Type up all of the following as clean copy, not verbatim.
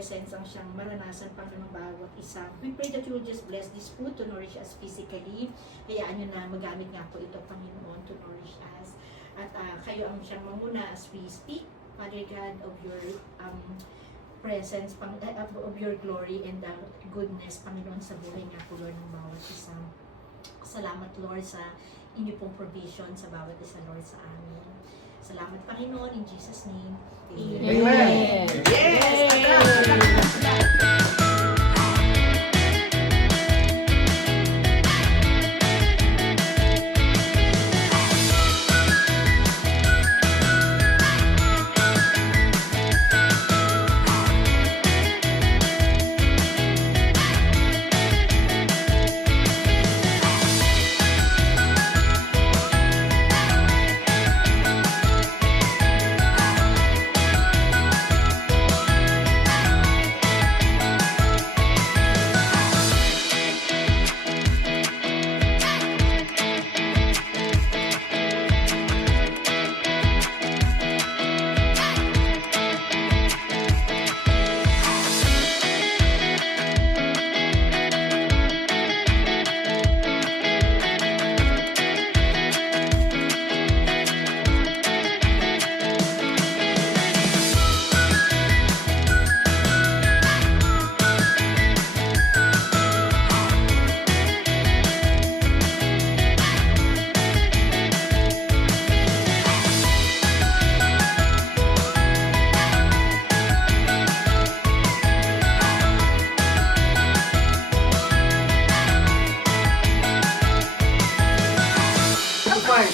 presence ang siyang maranasan pang ng bawat isa. We pray that you will just bless this food to nourish us physically. Hayaan nyo na magamit nga po ito, Panginoon, to nourish us. At kayo ang siyang mamuna as we speak, Father God, of your presence, of your glory and goodness, Panginoon, sa buhay nga po, Lord, ng bawat isa. Salamat, Lord, sa inyo pong provision sa bawat isa, Lord, sa amin. Salamat, Panginoon, in Jesus' name. Amen. Amen. Yes!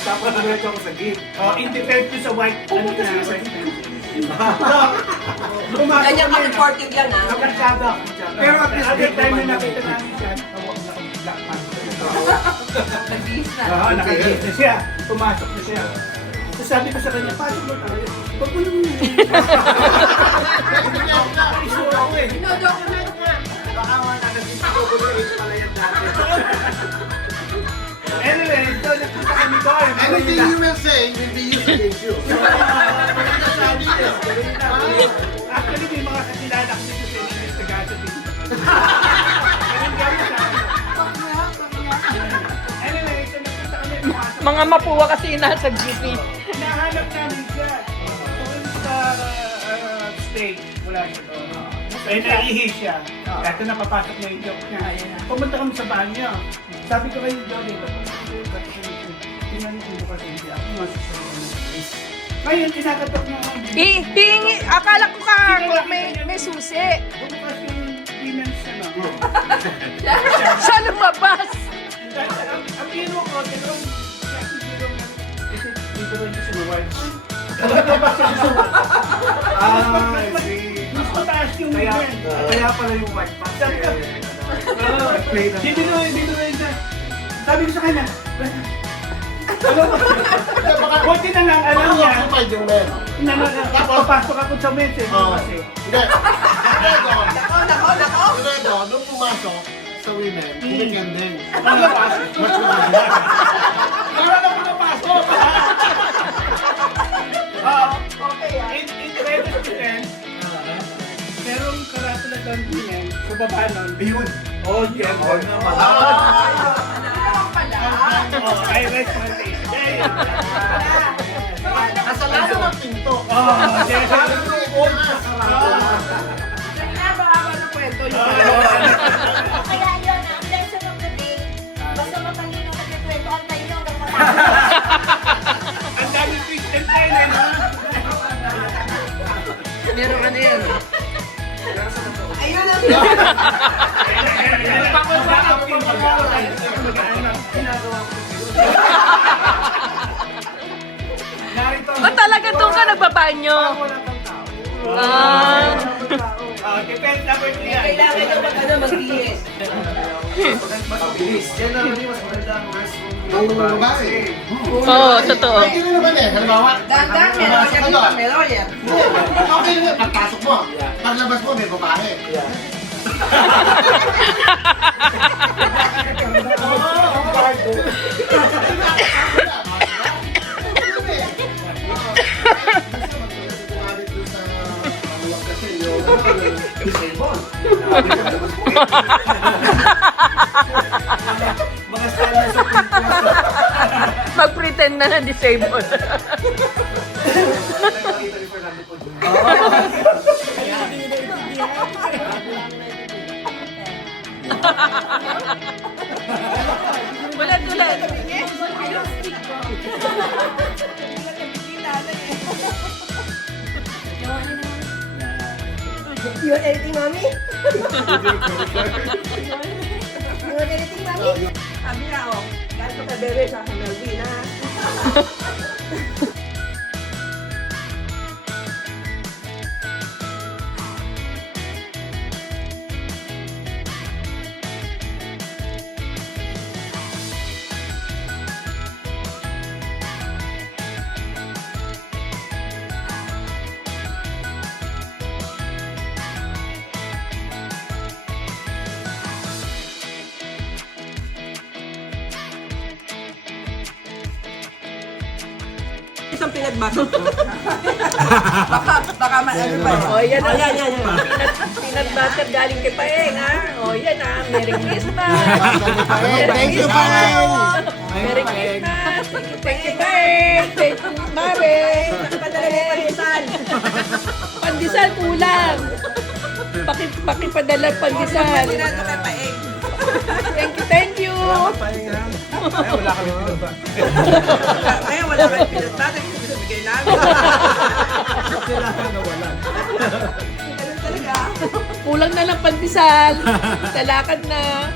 Tapos diretso ako sa gift. In defense ko sa white. Ano na white Ganyan ka reported yan, ha? Nakatsada ako dyan. Pero at least other time na nakita namin siya, black pants. Nag-iis na. Oo, nakagis na siya. Pumasok na siya. So sabi ko sa kanya, pasok mo tayo. Huwag mo naman yun. Isura ko eh. Dinodocument nga. Baka wala na dito ko pala yan dati. Anyway, so nagpunta kami doon. Anything you will say will be used against you. Actually, may mga kakilala ko dito sa investigation dito. Anong gawin sa akin? Anyway, so nagpunta kami pumasok. Mga mapuwa kasi nasa GP. Hinahanap namin siya. Doon sa stage, wala siya doon. Ay, naihi siya. Kaya napapasok na yung joke niya. Pumunta kami sa banyo. Sabi ko kayo, Johnny, tinanong ko kasi hindi ako masasabi. Ngayon, kinakatok na ako. Hihingi, akala ko may susi. Bumukas yung demons na. Siya lumabas. Ang biro ko, tinanong siya si biro na, kasi biro niya si Mawad. Mas mataas yung demon. Kaya pala yung white pants. Sabi ko, dito na siya. Sabi ko sa kanya, buti na lang alam niya, papasok ako sa message. Hindi. Nako. Diredo, nung pumasok sa women, binigyan din. Mas maganda. Para na pumapasok. Okay, in Redo's defense, merong karatula doon din sa baba nun. Yun. Oh, yeah. Oh, naman. I read my face. Kasalanan ng pinto. Sabi ko, old na karatula. Kaya yun, ang lesson of the day, basta matalino ka na kwento, ang tayo hanggang Ang dami twist and turn, eh, no? Meron ka na yan. Ayun na. O talaga doon ka nagbabanyo? Defense number 3 yan. Kailangan daw mag-bihis. Mas mabilis. Generally, mas maganda ang restroom. Yung babae. Oo, totoo. Pwede na naman eh. Halimbawa, Dandan, meron yan. okay na. Pagpasok mo, paglabas mo, may babae. Mga standard sa pinto. Mag-pretend na disabled. Nakita ni Fernando po dun. Ulit. You want anything, mommy? You want anything, mommy? Sabi na, oh. Kahit pa ka bebe sa Melvin, ha? Isang pinagbaso ko. baka ano ba? Oh, yan. Oh, yan. Peanut butter galing kay Paeng, ha? Oh, yan, ha? Merry Christmas! Thank you, Paeng! Merry Christmas! Thank you, Paeng! Thank you, Mare! Padala niya pandesal. Pandesal kulang! Pakipadala pandesal. Sinado kay Paeng. Thank you! Ay, wala kami pinaba. Kaya wala kayong pinagbaso. Hindi ko bigay namin. Kailangan na wala. Ganun talaga. Kulang na lang pandesal. Talakad na.